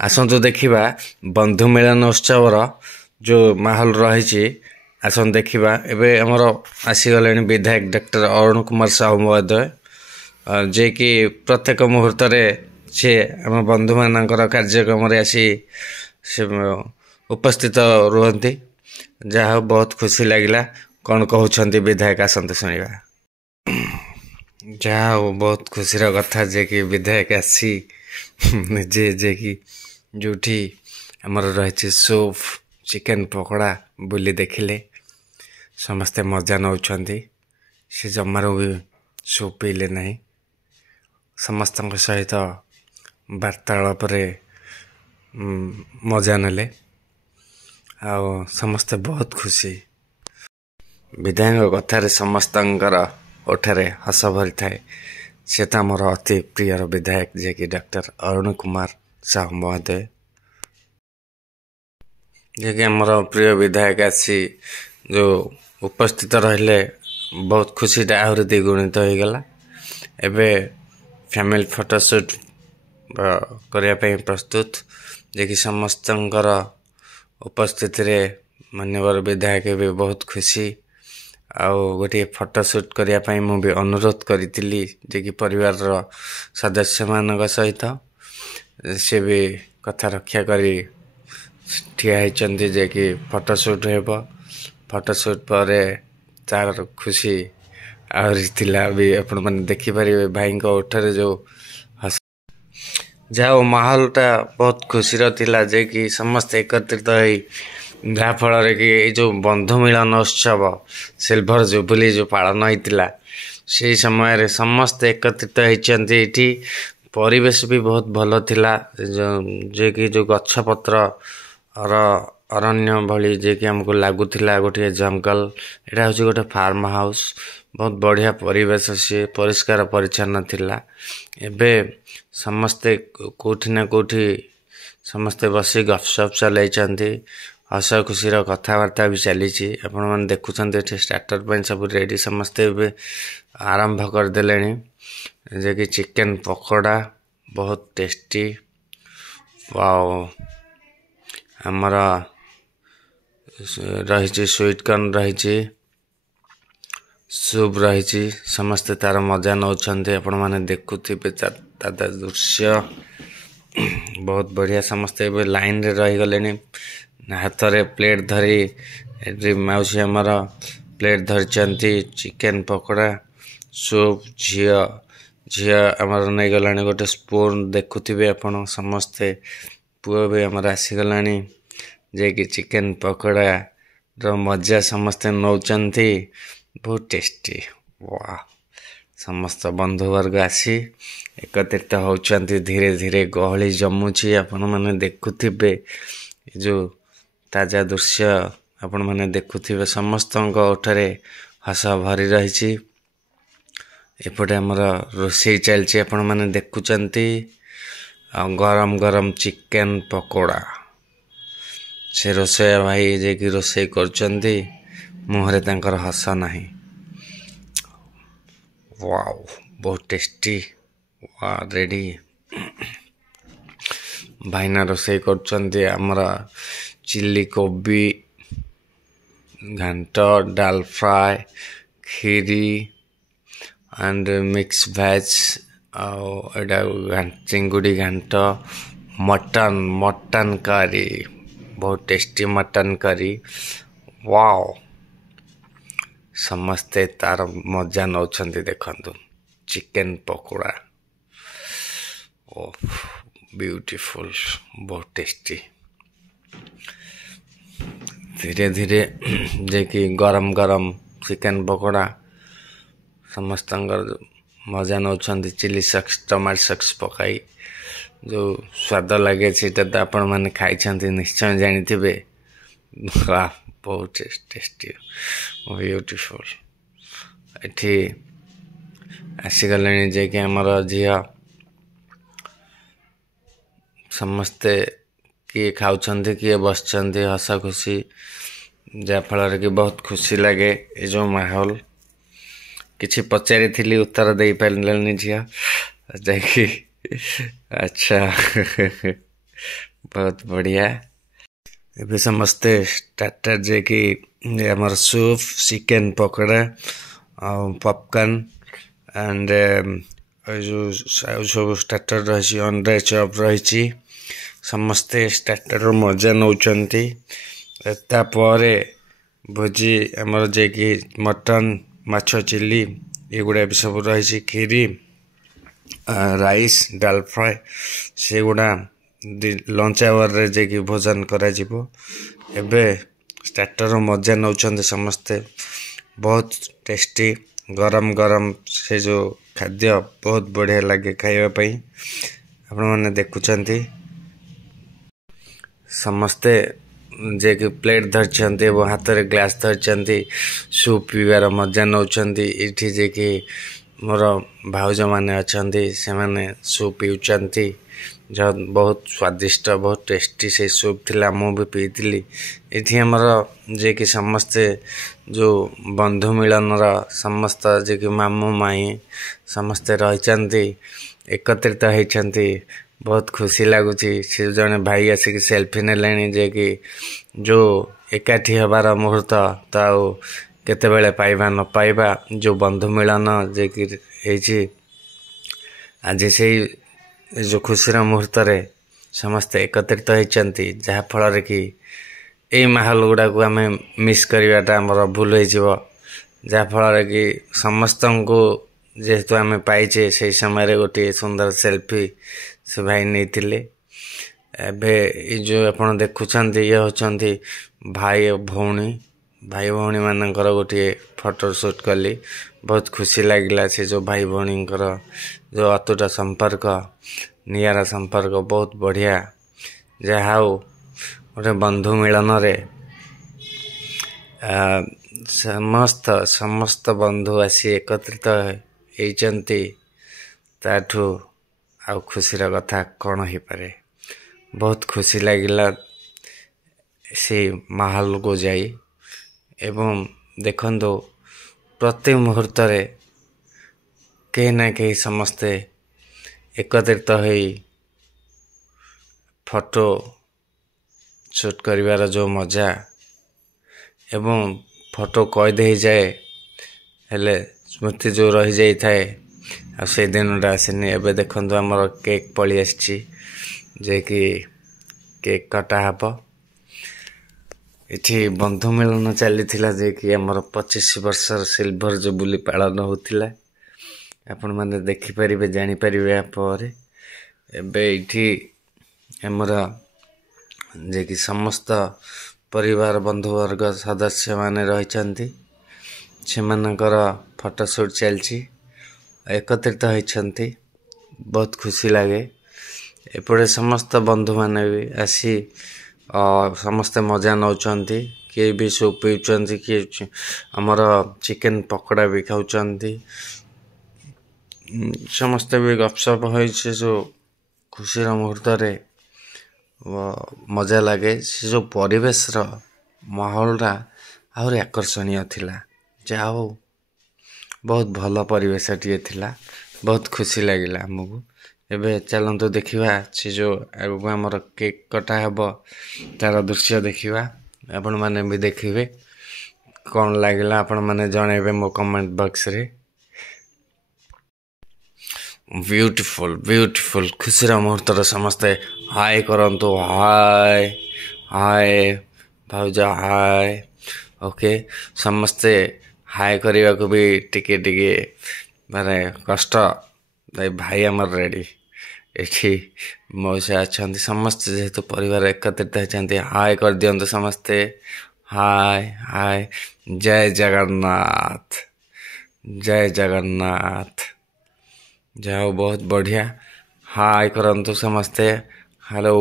ଆସନ୍ତୁ ଦେଖିବା ବନ୍ଧୁ ମିଳନ ଉତ୍ସବର ଯେଉଁ ମାହୋଲ ରହିଛି। ଆସନ୍ତୁ ଦେଖିବା। ଏବେ ଆମର ଆସିଗଲେଣି ବିଧାୟକ ଡକ୍ଟର ଅରୁଣ କୁମାର ସାହୁ ମହୋଦୟ, ଯିଏକି ପ୍ରତ୍ୟେକ ମୁହୂର୍ତ୍ତରେ ସିଏ ଆମ ବନ୍ଧୁମାନଙ୍କର କାର୍ଯ୍ୟକ୍ରମରେ ଆସି ସେ ଉପସ୍ଥିତ ରୁହନ୍ତି। ଯାହା ହଉ ବହୁତ ଖୁସି ଲାଗିଲା। କ'ଣ କହୁଛନ୍ତି ବିଧାୟକ, ଆସନ୍ତୁ ଶୁଣିବା। ଯାହା ହଉ ବହୁତ ଖୁସିର କଥା ଯେ କି ବିଧାୟକ ଆସି ନିଜେ ଯେ କି ଯେଉଁଠି ଆମର ରହିଛି ସୁପ୍, ଚିକେନ ପକୋଡ଼ା ବୁଲି ଦେଖିଲେ ସମସ୍ତେ ମଜା ନେଉଛନ୍ତି। ସେ ଜମାରୁ ବି ସୁପ୍ ପିଇଲେ ନାହିଁ। ସମସ୍ତଙ୍କ ସହିତ ବାର୍ତ୍ତାଳାପରେ ମଜା ନେଲେ ଆଉ ସମସ୍ତେ ବହୁତ ଖୁସି। ବିଧାୟକଙ୍କ କଥାରେ ସମସ୍ତଙ୍କର ଓଠରେ ହସ ଭରିଥାଏ। ସେ ତ ଆମର ଅତି ପ୍ରିୟର ବିଧାୟକ ଯିଏକି ଡକ୍ଟର ଅରୁଣ କୁମାର ସାହୁ ମହୋଦୟ, ଯିଏକି ଆମର ପ୍ରିୟ ବିଧାୟକ ଆସି ଯେଉଁ ଉପସ୍ଥିତ ରହିଲେ ବହୁତ ଖୁସିଟା ଆହୁରି ଦ୍ୱିଗୁଣିତ ହୋଇଗଲା। ଏବେ ଫ୍ୟାମିଲି ଫଟୋ ସୁଟ୍ କରିବା ପାଇଁ ପ୍ରସ୍ତୁତ, ଯିଏକି ସମସ୍ତଙ୍କର ଉପସ୍ଥିତିରେ ମାନ୍ୟବର ବିଧାୟକ ବି ବହୁତ ଖୁସି। ଆଉ ଗୋଟିଏ ଫଟୋ ସୁଟ୍ କରିବା ପାଇଁ ମୁଁ ବି ଅନୁରୋଧ କରିଥିଲି, ଯିଏକି ପରିବାରର ସଦସ୍ୟମାନଙ୍କ ସହିତ। ସେ ବି କଥା ରକ୍ଷା କରି ଠିଆ ହେଇଛନ୍ତି ଯେ କି ଫଟୋ ସୁଟ୍ ହେବ। ଫଟୋ ସୁଟ୍ ପରେ ତାର ଖୁସି ଆହୁରି ଥିଲା ବି, ଆପଣମାନେ ଦେଖିପାରିବେ ଭାଇଙ୍କ ଓଠରେ ଯେଉଁ ହସ। ଯାହା ମାହୋଲଟା ବହୁତ ଖୁସିର ଥିଲା ଯେ କି ସମସ୍ତେ ଏକତ୍ରିତ ହେଇ, ଯାହାଫଳରେ କି ଏଇ ଯେଉଁ ବନ୍ଧୁ ମିଳନ ଉତ୍ସବ ସିଲଭର ଜୁବଲି ଯେଉଁ ପାଳନ ହେଇଥିଲା, ସେହି ସମୟରେ ସମସ୍ତେ ଏକତ୍ରିତ ହେଇଛନ୍ତି ଏଇଠି। ପରିବେଶ ବି ବହୁତ ଭଲ ଥିଲା, ଯିଏକି ଯେଉଁ ଗଛପତ୍ର ଅରଣ୍ୟ ଭଳି ଯିଏକି ଆମକୁ ଲାଗୁଥିଲା ଗୋଟିଏ ଜଙ୍ଗଲ। ଏଇଟା ହେଉଛି ଗୋଟେ ଫାର୍ମ ହାଉସ୍। ବହୁତ ବଢ଼ିଆ ପରିବେଶ, ସିଏ ପରିଷ୍କାର ପରିଚ୍ଛନ୍ନ ଥିଲା। ଏବେ ସମସ୍ତେ କେଉଁଠି ନା କେଉଁଠି ସମସ୍ତେ ବସି ଗପସପ୍ ଚଲେଇଛନ୍ତି। ହସ ଖୁସିର କଥାବାର୍ତ୍ତା ବି ଚାଲିଛି। ଆପଣମାନେ ଦେଖୁଛନ୍ତି ଏଠି ଷ୍ଟାର୍ଟର ପାଇଁ ସବୁ ରେଡ଼ି। ସମସ୍ତେ ଏବେ ଆରମ୍ଭ କରିଦେଲେଣି, ଯିଏକି ଚିକେନ ପକୋଡ଼ା ବହୁତ ଟେଷ୍ଟି। ଆଉ ଆମର ରହିଛି ସୁଇଟ୍ କର୍ଣ୍ଣ, ରହିଛି ସୁପ୍ ରହିଛି। ସମସ୍ତେ ତାର ମଜା ନେଉଛନ୍ତି। ଆପଣମାନେ ଦେଖୁଥିବେ ତା ଦୃଶ୍ୟ ବହୁତ ବଢ଼ିଆ। ସମସ୍ତେ ଏବେ ଲାଇନରେ ରହିଗଲେଣି, ହାତରେ ପ୍ଲେଟ୍ ଧରି। ଏଠି ମାଉସୀ ଆମର ପ୍ଲେଟ୍ ଧରିଛନ୍ତି ଚିକେନ ପକୋଡ଼ା, ସୁପ୍। ଝିଅ ଆମର ନେଇଗଲାଣି ଗୋଟେ ସ୍ପୁନ୍, ଦେଖୁଥିବେ ଆପଣ ସମସ୍ତେ। ପୁଅ ବି ଆମର ଆସିଗଲାଣି, ଯିଏକି ଚିକେନ ପକୋଡ଼ାର ମଜା ସମସ୍ତେ ନେଉଛନ୍ତି। ବହୁତ ଟେଷ୍ଟି। ୱାଓ, ସମସ୍ତ ବନ୍ଧୁବର୍ଗ ଆସି ଏକତ୍ରିତ ହେଉଛନ୍ତି। ଧୀରେ ଧୀରେ ଗହଳି ଜମୁଛି। ଆପଣମାନେ ଦେଖୁଥିବେ ଏ ଯେଉଁ ତାଜା ଦୃଶ୍ୟ, ଆପଣମାନେ ଦେଖୁଥିବେ। ସମସ୍ତଙ୍କ ଓଠରେ ହସ ଭରି ରହିଛି। ଏପଟେ ଆମର ରୋଷେଇ ଚାଲିଛି, ଆପଣମାନେ ଦେଖୁଛନ୍ତି। ଆଉ ଗରମ ଗରମ ଚିକେନ ପକୋଡ଼ା, ସେ ରୋଷେଇଆ ଭାଇ ଯିଏକି ରୋଷେଇ କରୁଛନ୍ତି, ମୁହଁରେ ତାଙ୍କର ହସ ନାହିଁ। ୱାଓ, ବହୁତ ଟେଷ୍ଟି। ରେଡ଼ି। ଭାଇନା ରୋଷେଇ କରୁଛନ୍ତି ଆମର ଚିଲି କୋବି ଘାଣ୍ଟ, ଡାଲ ଫ୍ରାଏ, କ୍ଷୀରି ଆଣ୍ଡ ମିକ୍ସ ଭେଜ୍। ଆଉ ଏଇଟା ଚିଙ୍ଗୁଡ଼ି ଘାଣ୍ଟ, ମଟନ କରି, ବହୁତ ଟେଷ୍ଟି ମଟନ କରି। ୱାଓ, ସମସ୍ତେ ତାର ମଜା ନେଉଛନ୍ତି। ଦେଖନ୍ତୁ ଚିକେନ ପକୋଡ଼ା, ଓ ବ୍ୟୁଟିଫୁଲ, ବହୁତ ଟେଷ୍ଟି। ଧୀରେ ଧୀରେ ଯିଏକି ଗରମ ଗରମ ଚିକେନ ପକୋଡ଼ା ସମସ୍ତଙ୍କର ମଜା ନେଉଛନ୍ତି। ଚିଲି ସକ୍ସ, ଟମାଟୋ ସକ୍ସ ପକାଇ ଯେଉଁ ସ୍ୱାଦ ଲାଗେ, ସେଇଟା ତ ଆପଣମାନେ ଖାଇଛନ୍ତି, ନିଶ୍ଚୟ ଜାଣିଥିବେ। ବହୁତ ଟେଷ୍ଟି, ବ୍ୟୁଟିଫୁଲ। ଏଠି ଆସିଗଲେଣି ଯିଏକି ଆମର ଝିଅ। ସମସ୍ତେ କିଏ ଖାଉଛନ୍ତି, କିଏ ବସିଛନ୍ତି, ହସ ଖୁସି, ଯାହାଫଳରେ କି ବହୁତ ଖୁସି ଲାଗେ ଏ ଯେଉଁ ମାହୋଲ। କିଛି ପଚାରିଥିଲି, ଉତ୍ତର ଦେଇପାରିଲେନି ଝିଅ, ଯାଇକି ଆଚ୍ଛା बहुत बढ़िया। ଏବେ ସମସ୍ତେ ଷ୍ଟାର୍ଟର ଯାଇକି ଆମର ସୁପ୍, ଚିକେନ୍ ପକୋଡ଼ା ଆଉ ପପକର୍ନ ଆଣ୍ଡ ଯେଉଁ ଆଉ ସବୁ ଷ୍ଟାର୍ଟର ରହିଛି, ଅଣ୍ଡା ଚପ୍ ରହିଛି। ସମସ୍ତେ ଷ୍ଟାର୍ଟରର ମଜା ନେଉଛନ୍ତି। ତାପରେ ଭୋଜି ଆମର ଯାଇକି ମଟନ୍, ମାଛ ଚିଲି ଏଗୁଡ଼ା ବି ସବୁ ରହିଛି। କ୍ଷୀରି, ରାଇସ୍, ଡାଲ ଫ୍ରାଏ ସେଗୁଡ଼ା ଲଞ୍ଚ ଆୱାରରେ ଯାଇକି ଭୋଜନ କରାଯିବ। ଏବେ ଷ୍ଟାର୍ଟର ମଜା ନେଉଛନ୍ତି ସମସ୍ତେ। ବହୁତ ଟେଷ୍ଟି ଗରମ ଗରମ ସେ ଯେଉଁ ଖାଦ୍ୟ ବହୁତ ବଢ଼ିଆ ଲାଗେ ଖାଇବା ପାଇଁ। ଆପଣମାନେ ଦେଖୁଛନ୍ତି ସମସ୍ତେ ଯିଏକି ପ୍ଲେଟ୍ ଧରିଛନ୍ତି ଏବଂ ହାତରେ ଗ୍ଲାସ୍ ଧରିଛନ୍ତି, ସୁପ୍ ପିଇବାର ମଜା ନେଉଛନ୍ତି। ଏଇଠି ଯିଏକି ମୋର ଭାଉଜମାନେ ଅଛନ୍ତି, ସେମାନେ ସୁପ୍ ପିଉଛନ୍ତି। ବହୁତ ସ୍ୱାଦିଷ୍ଟ, ବହୁତ ଟେଷ୍ଟି ସେ ସୁପ୍ ଥିଲା। ମୁଁ ବି ପିଇଥିଲି। ଏଠି ଆମର ଯିଏକି ସମସ୍ତେ ଯେଉଁ ବନ୍ଧୁ ମିଳନର ସମସ୍ତ ଯିଏକି ମାମୁଁ ମାଇଁ ସମସ୍ତେ ରହିଛନ୍ତି, ଏକତ୍ରିତ ହେଇଛନ୍ତି। ବହୁତ ଖୁସି ଲାଗୁଛି। ସେ ଜଣେ ଭାଇ ଆସିକି ସେଲ୍ଫି ନେଲେଣି, ଯିଏକି ଯେଉଁ ଏକାଠି ହେବାର ମୁହୂର୍ତ୍ତ ତ ଆଉ କେତେବେଳେ ପାଇବା ନ ପାଇବା, ଯେଉଁ ବନ୍ଧୁ ମିଳନ ଯିଏକି ହେଇଛି ଆଜି, ସେଇ ଯେଉଁ ଖୁସିର ମୁହୂର୍ତ୍ତରେ ସମସ୍ତେ ଏକତ୍ରିତ ହେଇଛନ୍ତି। ଯାହାଫଳରେ କି ଏଇ ମାହୋଲ ଗୁଡ଼ାକୁ ଆମେ ମିସ୍ କରିବାଟା ଆମର ଭୁଲ ହେଇଯିବ। ଯାହାଫଳରେ କି ସମସ୍ତଙ୍କୁ ଯେହେତୁ ଆମେ ପାଇଛେ, ସେଇ ସମୟରେ ଗୋଟିଏ ସୁନ୍ଦର ସେଲ୍ଫି ସେ ଭାଇ ନେଇଥିଲେ। ଏବେ ଏଇ ଯେଉଁ ଆପଣ ଦେଖୁଛନ୍ତି, ଇଏ ହେଉଛନ୍ତି ଭାଇ ଭଉଣୀ। ଭାଇ ଭଉଣୀମାନଙ୍କର ଗୋଟିଏ ଫଟୋ ସୁଟ୍ କଲି। ବହୁତ ଖୁସି ଲାଗିଲା। ସେ ଯେଉଁ ଭାଇ ଭଉଣୀଙ୍କର ଯେଉଁ ଅତୁଟ ସମ୍ପର୍କ, ନିଆରା ସମ୍ପର୍କ, ବହୁତ ବଢ଼ିଆ। ଯାହା ହଉ ଗୋଟେ ବନ୍ଧୁ ମିଳନରେ ସମସ୍ତ ବନ୍ଧୁ ଆସି ଏକତ୍ରିତ ହେଇଛନ୍ତି। ତାଠୁ ଆଉ ଖୁସିର କଥା କ'ଣ ହେଇପାରେ। ବହୁତ ଖୁସି ଲାଗିଲା ସେଇ ମାହୋଲକୁ ଯାଇ। ଏବଂ ଦେଖନ୍ତୁ, ପ୍ରତି ମୁହୂର୍ତ୍ତରେ କେହି ନା କେହି ସମସ୍ତେ ଏକତ୍ରିତ ହୋଇ ଫଟୋ ସୁଟ୍ କରିବାର ଯେଉଁ ମଜା, ଏବଂ ଫଟୋ କଏଦ ହେଇଯାଏ, ହେଲେ ସ୍ମୃତି ଯେଉଁ ରହିଯାଇଥାଏ ଆଉ ସେଇ ଦିନଟା ଆସିନି। ଏବେ ଦେଖନ୍ତୁ ଆମର କେକ୍ ପଳେଇ ଆସିଛି, ଯିଏକି କେକ୍ କଟା ହେବ। ଏଠି ବନ୍ଧୁ ମିଳନ ଚାଲିଥିଲା, ଯିଏକି ଆମର 25 ବର୍ଷର ସିଲଭର ଜୁବୁଲି ପାଳନ ହେଉଥିଲା। ଆପଣମାନେ ଦେଖିପାରିବେ, ଜାଣିପାରିବେ ଏହା ପରେ। ଏବେ ଏଇଠି ଆମର ଯିଏକି ସମସ୍ତ ପରିବାର ବନ୍ଧୁବର୍ଗ ସଦସ୍ୟମାନେ ରହିଛନ୍ତି, ସେମାନଙ୍କର ଫଟୋ ସୁଟ୍ ଚାଲିଛି। ଏକତ୍ରିତ ହୋଇଛନ୍ତି, ବହୁତ ଖୁସି ଲାଗେ। ଏପଟେ ସମସ୍ତ ବନ୍ଧୁମାନେ ବି ଆସି ସମସ୍ତେ ମଜା ନେଉଛନ୍ତି। କିଏ ବି ସୁପ୍ ପିଉଛନ୍ତି, କିଏ ଆମର ଚିକେନ୍ ପକୋଡ଼ା ବି ଖାଉଛନ୍ତି। ସମସ୍ତେ ବି ଗପସପ ହୋଇଛି। ଯେଉଁ ଖୁସିର ମୁହୂର୍ତ୍ତରେ ମଜା ଲାଗେ, ସେ ଯେଉଁ ପରିବେଶର ମାହୋଲଟା ଆହୁରି ଆକର୍ଷଣୀୟ ଥିଲା। ଯାହା ହଉ ବହୁତ ଭଲ ପରିବେଶଟିଏ ଥିଲା। ବହୁତ ଖୁସି ଲାଗିଲା ଆମକୁ। ଏବେ ଚାଲନ୍ତୁ ଦେଖିବା ସେ ଯେଉଁ ଆଗକୁ ଆମର କେକ୍ କଟା ହେବ, ତା'ର ଦୃଶ୍ୟ ଦେଖିବା। ଆପଣମାନେ ବି ଦେଖିବେ। କ'ଣ ଲାଗିଲା ଆପଣମାନେ ଜଣାଇବେ ମୋ କମେଣ୍ଟ ବକ୍ସରେ। ବ୍ୟୁଟିଫୁଲ୍ ବ୍ୟୁଟିଫୁଲ୍ ଖୁସିର ମୁହୂର୍ତ୍ତରେ ସମସ୍ତେ ହାଏ କରନ୍ତୁ। ହାଏ ହାଏ ଭାଉଜ, ହାଏ। ଓକେ, ସମସ୍ତେ ହାଏ କରିବାକୁ ବି ଟିକେ ଟିକେ ମାନେ କଷ୍ଟ। ଭାଇ ଆମର ରେଡ଼ି। ଏଠି ମଉସା ଅଛନ୍ତି। ସମସ୍ତେ ଯେହେତୁ ପରିବାର ଏକତ୍ରିତ ହେଇଛନ୍ତି, ହାଏ କରିଦିଅନ୍ତୁ ସମସ୍ତେ। ହାଏ ହାଏ। ଜୟ ଜଗନ୍ନାଥ, ଜୟ ଜଗନ୍ନାଥ। ଯାହା ହଉ ବହୁତ ବଢ଼ିଆ। ହାଏ କରନ୍ତୁ ସମସ୍ତେ। ହ୍ୟାଲୋ।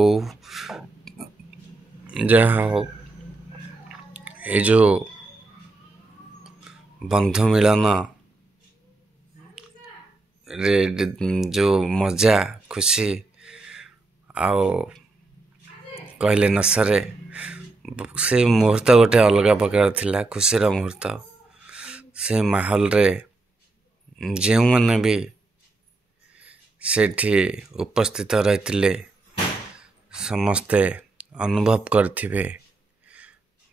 ଯାହା ହଉ ଏଇ ଯେଉଁ ବନ୍ଧୁ ମିଳନରେ ଯେଉଁ ମଜା, ଖୁସି ଆଉ କହିଲେ ନ ସରେ। ସେ ମୁହୂର୍ତ୍ତ ଗୋଟେ ଅଲଗା ପ୍ରକାର ଥିଲା, ଖୁସିର ମୁହୂର୍ତ୍ତ। ସେ ମାହୋଲରେ ଯେଉଁମାନେ ବି ସେଠି ଉପସ୍ଥିତ ରହିଥିଲେ, समस्ते अनुभव करथिबे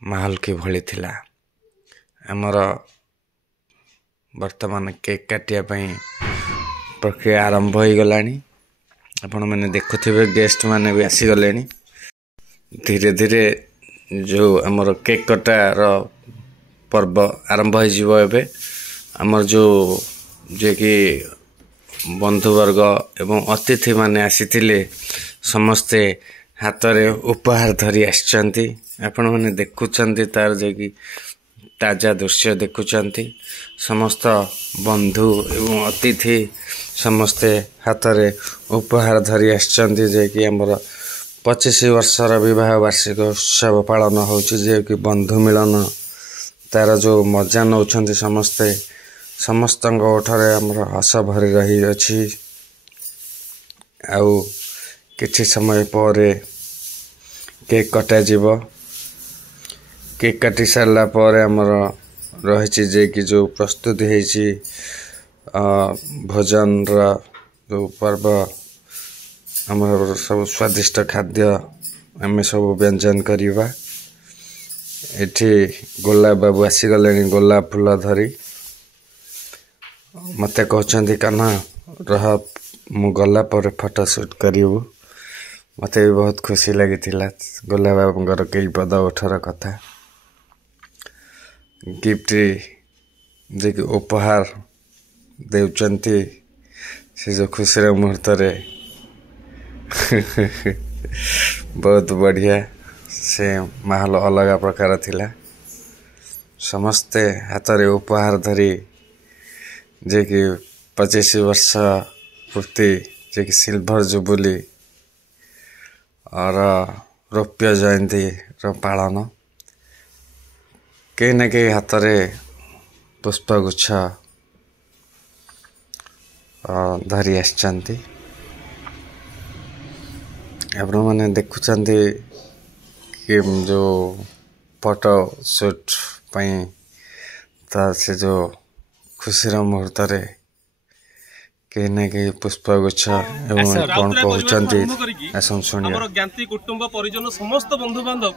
माहौल के भली थिला। आमर वर्तमान केक काटिया पई प्रक्रिया आरंभ हो गलानी। आपण मैंने देखुथिबे गेस्ट माने भी आसी गलेनी। धीरे धीरे जो आमर केक कटार पर्व आरंभ हो जिवो। एबे आमर जो जे कि बंधुवर्ग एवं अतिथि माने आसीथिले समस्ते हाथ रे उपहार धरी आछंती। आपण माने देखुचंती तार जे कि ताजा दृश्य देखुचंती। समस्त बंधु एवं अतिथि समस्ते हाथ रे उपहार धरी आछंती जे कि हमर 25 वर्षर विवाह वार्षिक उत्सव पालन होउची। जे कि बंधु मिलन तार जो मजा नौछंती समस्ते समस्तंग ओठरे हमर हस भरी रही अछि। आउ किछि समय परे केक कटा जीवो। केक काटी सारला परे हमर रहिछि जे कि जो प्रस्तुति हेछि भोजन रा जो पर्व हमर सब स्वादिष्ट खाद्य आमे सब व्यंजन करिवा। एठी गोला बाबू आसी गलेनी गोला फूल धरी मते कहचंदी काना रह मु गला पर फोटो शूट करिवु। मते भी बहुत खुशी लगी थिला गोला बाबूंगर कई पद उठर कथा गिफ्ट जे कि उपहार देउचंती से जो खुशी रे मुहूर्त रे बहुत बढ़िया से माहौल अलग प्रकार थिला। समस्ते हाथ रे उपहार धरी जे कि 25 वर्ष पूर्ति जे कि सिल्वर जुबली और रौप्य जयंती रो पालन कहीं न कहीं हाथ रे पुष्पगुच्छ धरी आछंती। आपण माने देखुचंती कि जो फोटो शूट पई ता से जो खुशी रा मुहूर्त रे कहीं न कहीं पुष्पगुच्छ एवं कोन कहउचंती असम सुनिया। हमर ज्ञाति कुटुंब परिजन समस्त बंधु बांधव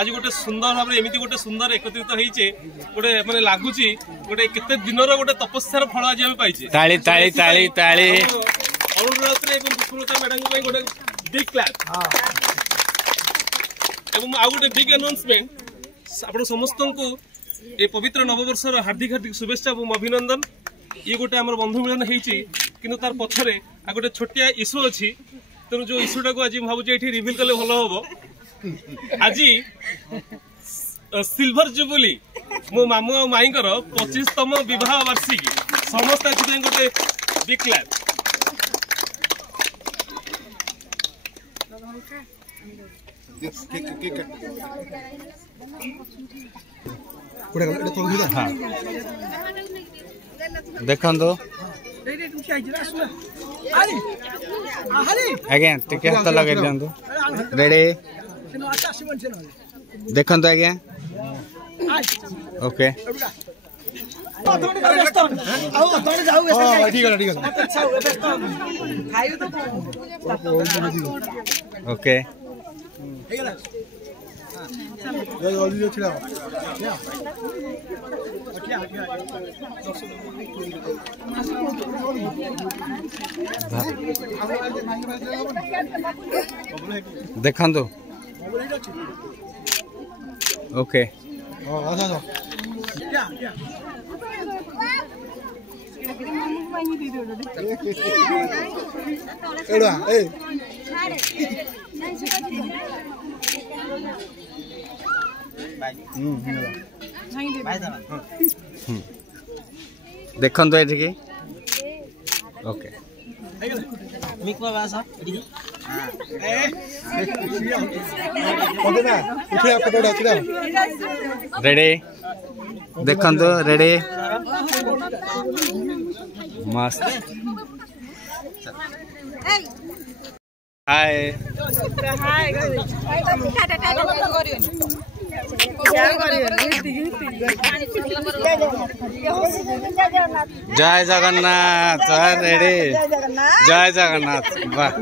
आज गोटे सुंदर भाव एमिति गोटे सुंदर एकत्रित होइचे। गोटे माने लागुची गोटे केते दिनर गोटे तपस्यार फल आज हम पाइचे। ताली ताली ताली ताली अरुणरात्रे एवं पुष्पलता मैडम को गोटे बिग क्लैप। एवं आ गोटे बिग अनाउंसमेंट आपण समस्त को ए पवित्र नववर्षर हार्दिक हार्दिक शुभेच्छा एवं अभिनंदन। ये गोटे आमर बंधु मिलन होइची किंतु तार पछरे आ गोटे छोटिया इश्यू अछि। तेणु जो इश्यूटा को आज भावुचे एठी रिवील कले भलो होबो। आज सिल्वर जुबली मो मामू आ माईकर 25तम विवाह वार्षिकी समस्त एथि गोटे बिग क्लैप। देखो आज्ञा टिके हाथ लगे दिंतु। रेडी देखो आज्ञा ओके ओके देखो ओके देखो ये ओके रेडी देखो रेडी मस्त हाय जय जगन्नाथ रेडी जय जगन्नाथ वाह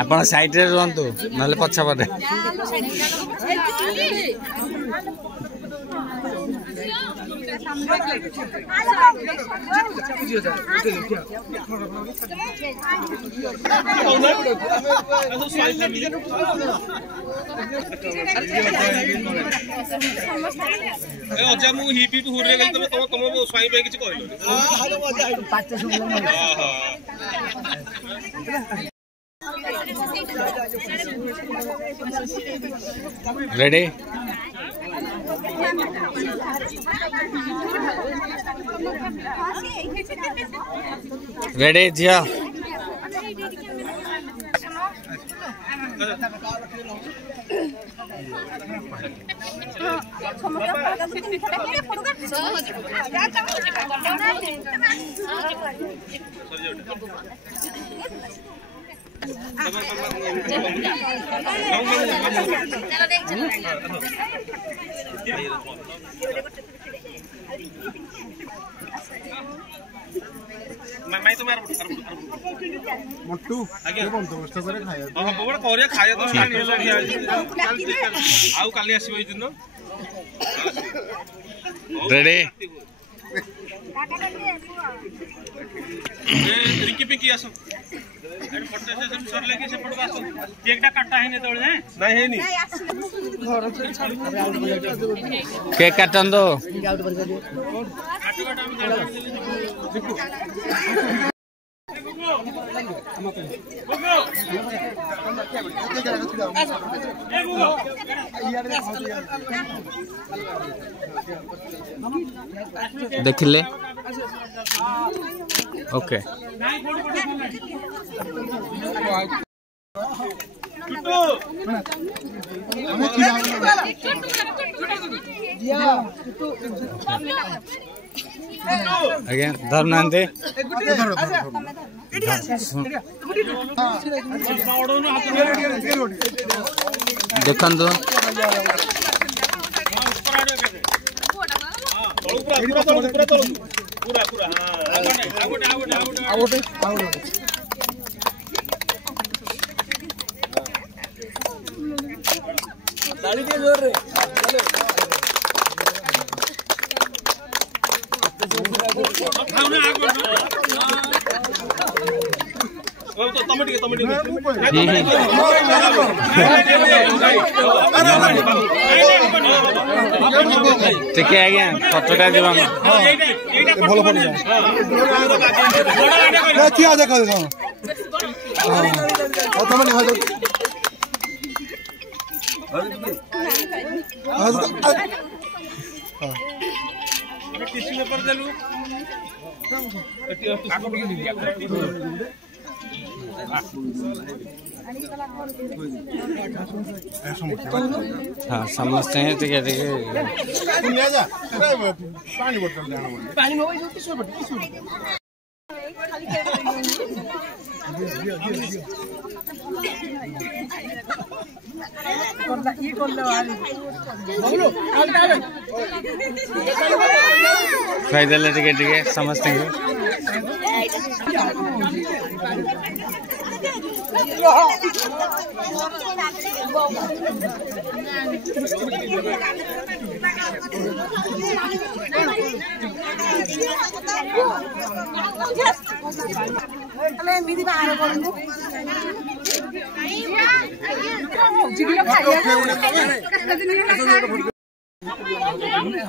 ଆପଣ ସାଇଡରେ ରୁହନ୍ତୁ ନହେଲେ ପଛପଟେ अजा मु हिप हिप हुरे गई तब तुम स्वाई पे किछ कहलो रेडी रेडी जिया मैं तो मार मोटू आगे बंदोबस्त करे खाया हां बबड़ कोरिया खाया तो स्टार्ट हेला आउ काली आसीबो ई दिन रेडी रिकी पिकी आसो एड फोटो सेशन सर लेके से फोटो आसो केकटा काटा है ने तोळे हैं नहीं है नी केक काटन दो देख ले ओके ଆଜ୍ଞା ଧରୁନାହାନ୍ତି ଦେଖନ୍ତୁ ठीक है आज्ञा फटोटा जीवा ଭଲ ପଡିଲା ଠିଆ ଦେଖ ଦେଖ ଆଉ ତମେ ନିହା ଦେ टिश्यू पेपर देलु हाँ समझते हैं ठीक है पानी बोतल फायदा ठीक है समझते हैं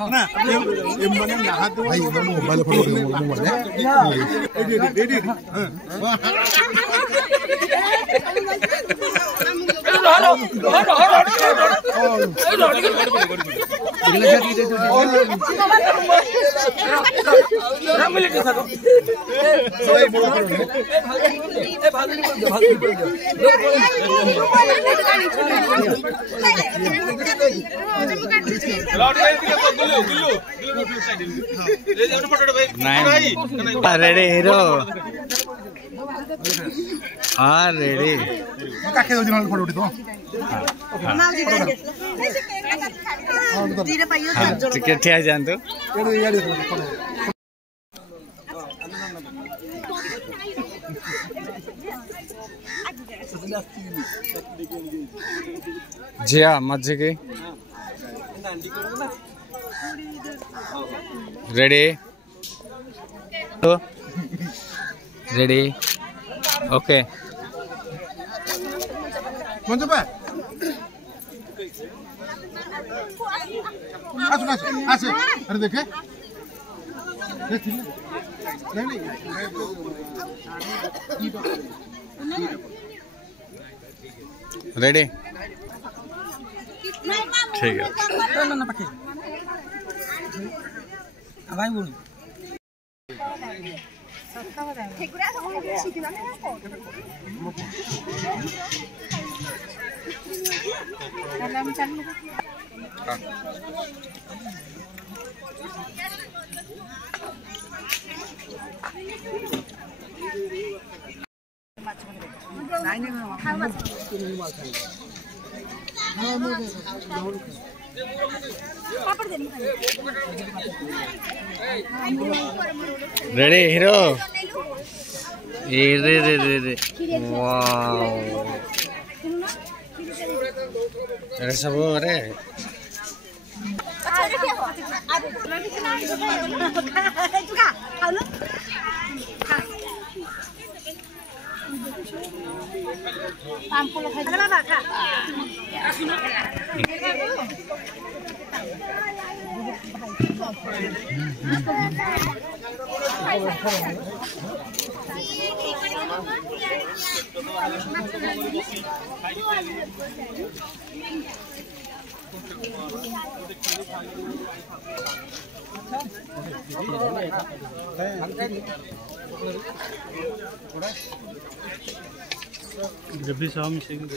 ना ये मने नहा तो भाई मैं mobile photo edit ready hero हाँ रेडी काके दो दिन फोटो उठी तो टिकट ठिया जान्तु जिया मजे की रेडी रेडी ओके मंजू बा आसो अरे देखे नहीं रेडी ठीक है भाई बोल रेडी हीरो रे रे रे रे वाओ अरे सब अरे जब भी शाम से घंटा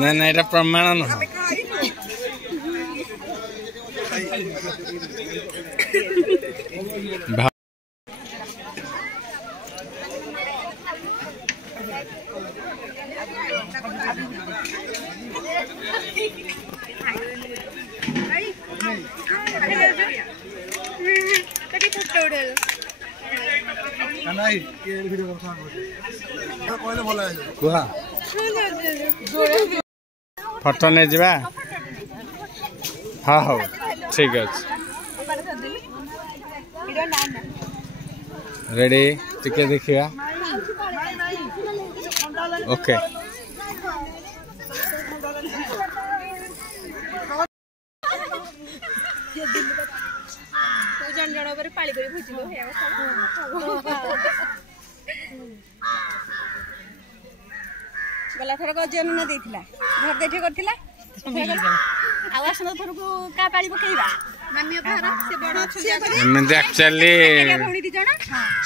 ना ना এটা প্রমাণ নহ ফটো নে ଯିବା हाँ ठीक है रेडी टिके देखिया ओके गला थर जन न देथिला घर देठे करथिला आवास न थर को का पाली पकेइबा मामी घर से बड़ छ एमते एक्चुअली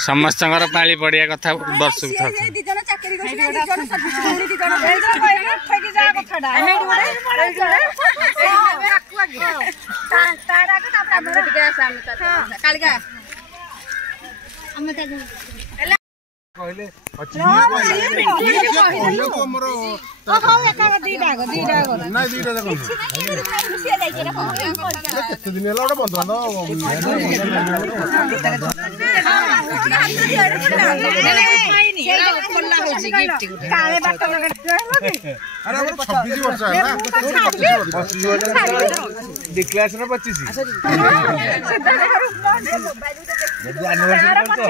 समस्तंगर पाली पड़िया कथा वर्ष था दी जन चाकरी करछि दी जन सर्विस दी जन कहले ठगी जा कथाडा तारा को तापा हमर टिके सामने कालिका हम त कहले अछि कहले को हमर हां एका दीटा गो नाही दीटा जाको खुशी जाई के केते दिन होला ओडा बंद काले बात अरे हमर 26 वर्ष है ना 25 वर्ष डिक्लेरेशन रे 25 एनिवर्सरी तो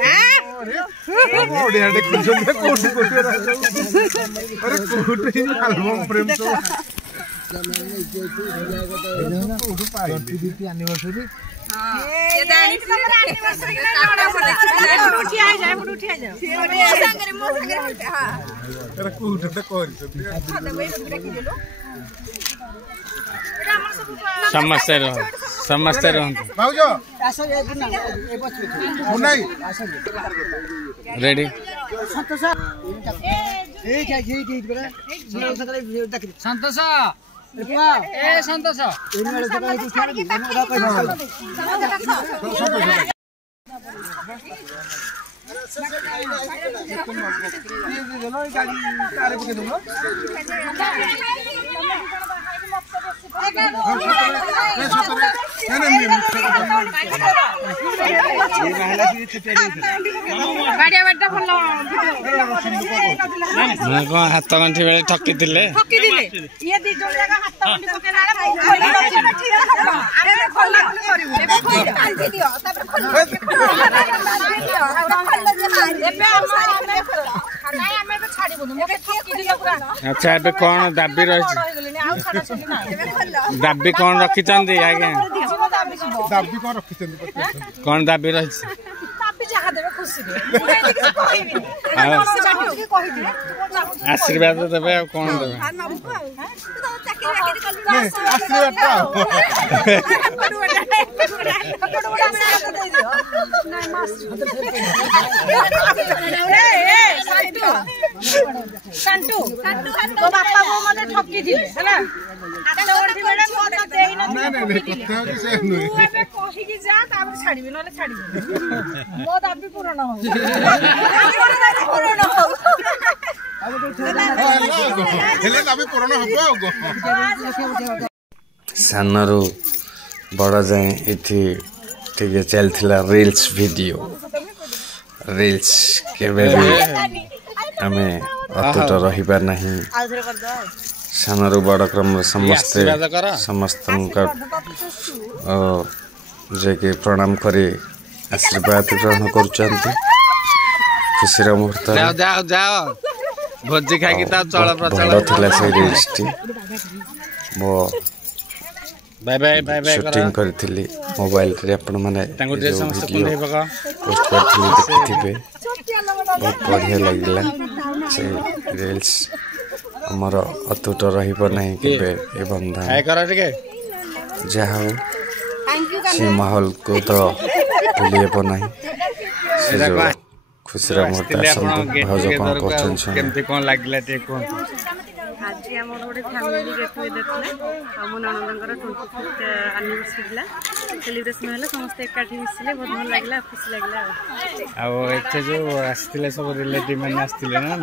हां ओडिया देखुछन कोठी कोठी अरे कोठी एल्बम प्रेम तो कोठी पाई दीदी एनिवर्सरी हां ये दानी तमरा एनिवर्सरी के उठी आ जाए उठी आ जाओ संगे मो संगे हां अरे कोठी त कोरी समस्या भाउजो रेडी संतोष ସନ୍ତୋଷ ହାତ ଗଣ୍ଠି ବେଳେ ଠକିଥିଲେ ଆଚ୍ଛା ଏବେ କଣ ଦାବି ରହିଛି ଦାବି କଣ ରଖିଛନ୍ତି ଆଜ୍ଞା ଦାବି କଣ ରଖିଛନ୍ତି କଣ ଦାବି ରହିଛି ଆଶୀର୍ବାଦ ଦେବେ ଆଉ କଣ ଦେବେ ବାପା ବୋଉ ମତେ ଠକିଥିଲେ ହେଲା କହିକି ଯା ତାପରେ ଛାଡିବି ନହେଲେ ଛାଡିବି ମୋ ଦାବି ପୂରଣ ହଉ ସାନରୁ ବଡ଼ ଯାଏଁ ଏଠି ଟିକେ ଚାଲିଥିଲା ରିଲ୍ସ ଭିଡ଼ିଓ ରିଲ୍ସ କେବେ ବି ଆମେ ଅତୁଟ ରହିବା ନାହିଁ ସାନରୁ ବଡ଼ କ୍ରମରେ ସମସ୍ତଙ୍କ ଯିଏକି ପ୍ରଣାମ କରି ଆଶୀର୍ବାଦ ଗ୍ରହଣ କରୁଛନ୍ତି ଖୁସିର ମୁହୂର୍ତ୍ତ ଭୋଜି ଖାଇକି ତା ଚଳ ଭଲ ଥିଲା ସେଇ ରିଲ୍ସଟି ମୋ ସୁଟିଂ କରିଥିଲି ମୋବାଇଲରେ ଆପଣମାନେ ଭିଡ଼ିଓ ପୋଷ୍ଟ କରିଥିଲି ଦେଖିଥିବେ ବହୁତ ବଢ଼ିଆ ଲାଗିଲା ସେ ରିଲ୍ସ ଆମର ଅତୁଟ ରହିବ ନାହିଁ କେବେ ଏ ବନ୍ଧନ ଯାହା ହଉ ସେ ମାହୋଲକୁ ତ ଭୁଲି ହେବ ନାହିଁ ସେ ଯେଉଁ ଖୁସିର ମୁହୂର୍ତ୍ତ ଆସନ୍ତୁ ଭାଉଜ କଣ କହୁଛନ୍ତି କେମିତି କଣ ଲାଗିଲା ଟିକେ କୁହନ୍ତୁ ଆଜି ଆମର ଗୋଟେ ଫ୍ୟାମିଲି ଗେଟ୍ ଟୁଗେଦର ଥିଲା ଆଉ ମୋ ନଣନ୍ଦଙ୍କର 25th ଆନିଭର୍ସରୀ ଥିଲା ସେଲିବ୍ରେସନ୍ ହେଲା ସମସ୍ତେ ଏକାଠି ମିଶିଲେ ବହୁତ ଭଲ ଲାଗିଲା ଖୁସି ଲାଗିଲା ଆଉ ଏତେ ଯୋଉ ଆସିଥିଲେ ସବୁ ରିଲେଟିଭ୍ ମାନେ ଆସିଥିଲେ ନା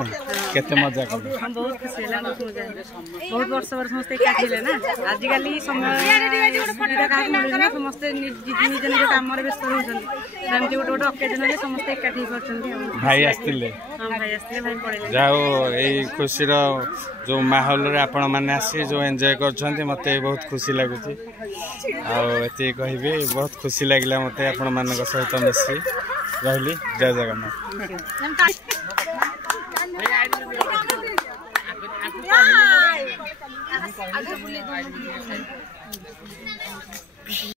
କେତେ ମଜା କଲେ ବହୁତ ଖୁସି ହେଲା ବହୁତ ମଜା ହେଲା ବହୁତ ବର୍ଷ ପରେ ସମସ୍ତେ ଏକାଠି ହେଲେ ନା ଆଜିକାଲି ସମୟ ସୁବିଧା କାହାକୁ ମିଳୁଛି ନା ସମସ୍ତେ ନିଜ ନିଜ କାମରେ ବ୍ୟସ୍ତ ରହୁଛନ୍ତି ସେମିତି ଗୋଟେ ଗୋଟେ ଅକେଜନ୍ ହେଲେ ସମସ୍ତେ ଏକାଠି ହେଇପାରୁଛନ୍ତି ଭାଇ ଆସିଥିଲେ ହଁ ଭାଇ ଆସିଥିଲେ ଭାଇ ପଳେଇଲେ ଯାହା ହଉ ଏଇ ଖୁସିର ଯେଉଁ ମାହୋଲରେ ଆପଣମାନେ ଆସି ଯେଉଁ ଏନ୍ଜୟ କରୁଛନ୍ତି ମୋତେ ବହୁତ ଖୁସି ଲାଗୁଛି ଆଉ ଏତିକି କହିବି ବହୁତ ଖୁସି ଲାଗିଲା ମୋତେ ଆପଣମାନଙ୍କ ସହିତ ମିଶି ରହିଲି ଜୟ ଜଗନ୍ନାଥ